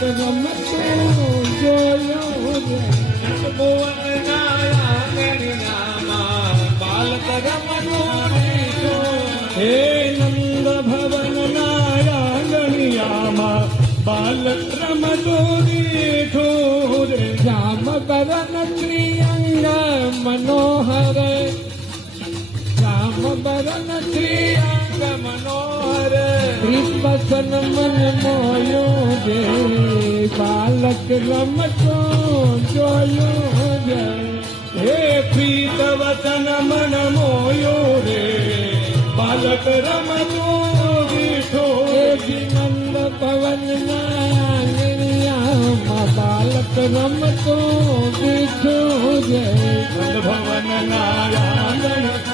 બાલક રમતું જોયું રે બાલક રમતું હે નંદ ભવન નારાયણિયામાં બાલક રમતું દીઠું રે શ્યામ કરણ શ્રીઅંગ મનોહર શ્યામ કરણ શ્રીઅંગ મનોહર કૃષ્ણ મન મોયું રે બાલક રમતું જોયું રે હે પ્રીત વચન મન મોયું રે બાલક રમતું દીઠું નંદ પવન નારાયણિયામાં બાલક રમતું દીઠું રે નંદ ભવન નારાયણ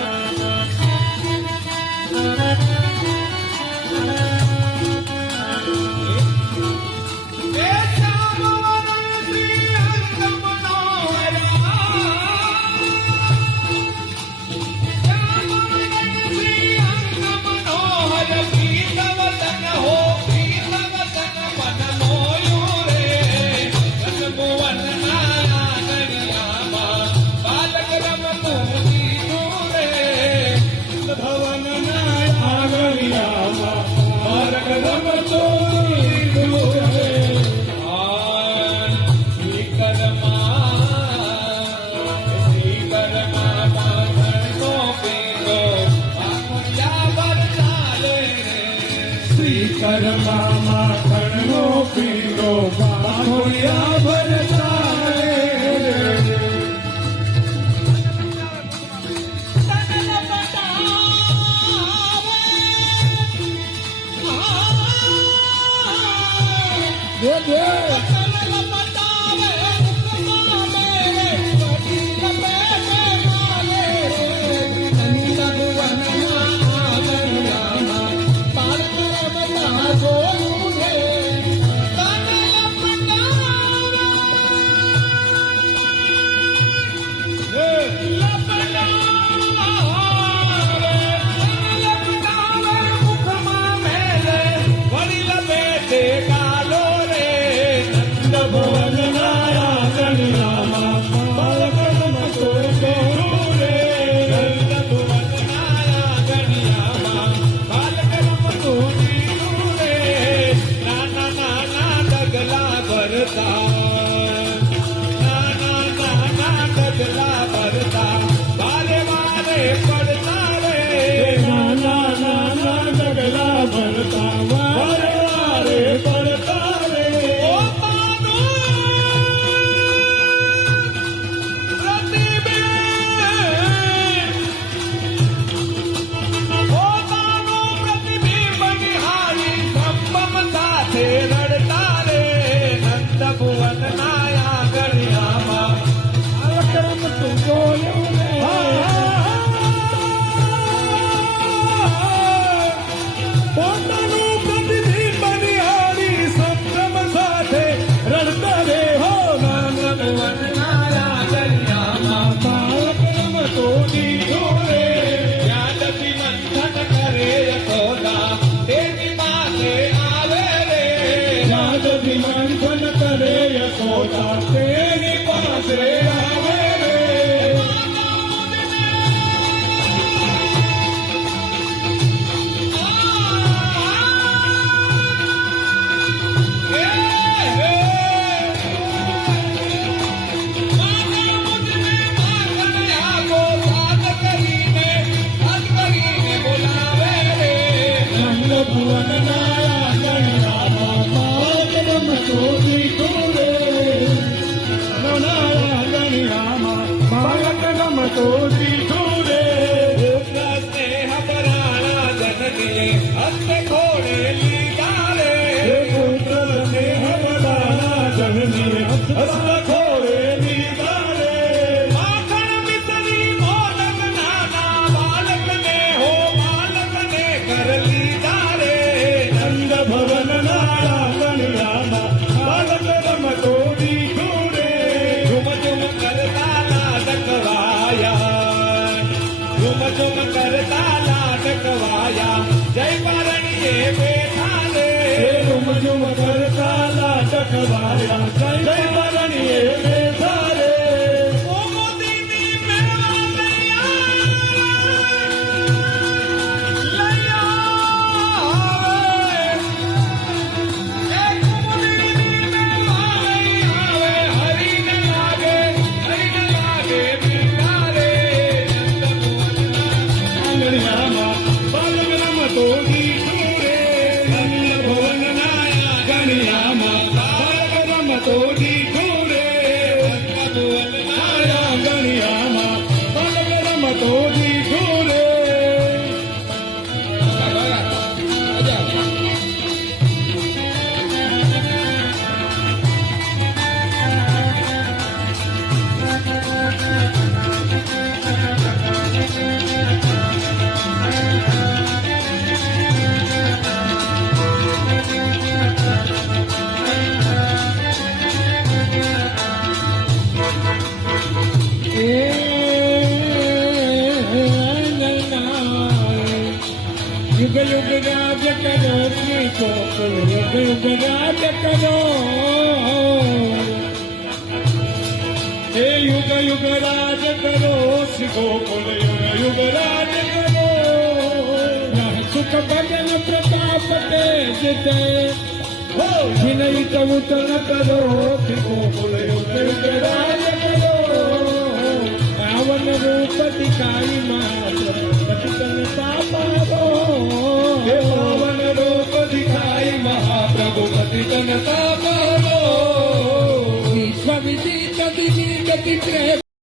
કર્મા કણનો પીરો બાખોડિયા ભરતા રખવાયા જય પરણીએ બેસારે ઓ મોદીની મેળવા લઈ આવે એ મોદીની મેળવા લઈ આવે હરીને લાગે બિચારે આંગણિયામાં બાલક રમતો દીઠું રે નંદ ભવનના આંગણિયામાં બાલક રમતો દીઠું રે આંગણિયામાં બાલક રમતો દીઠું રે યુગ યુગ રાજ કરો શ્રી ગોકુલ યુગ યુગ રાજ કરો હે યુગ યુગ રાજ કરો શ્રી ગોકુલ યુગ યુગ રાજ કરો સુખ ભજન પ્રતાપ તેજ તે વિનય કવુતન કરો શ્રી ગોકુલ યુગ યુગ રાજ કરો રાવણ રૂપ દિખાઈ માત્ર પતિતન તાપારો પાવન રૂપ દિખાઈ મહાપ્રભુ પતિતન તાપરો વિશ્વ વિદિત વિધિ ગતિ પ્રેમ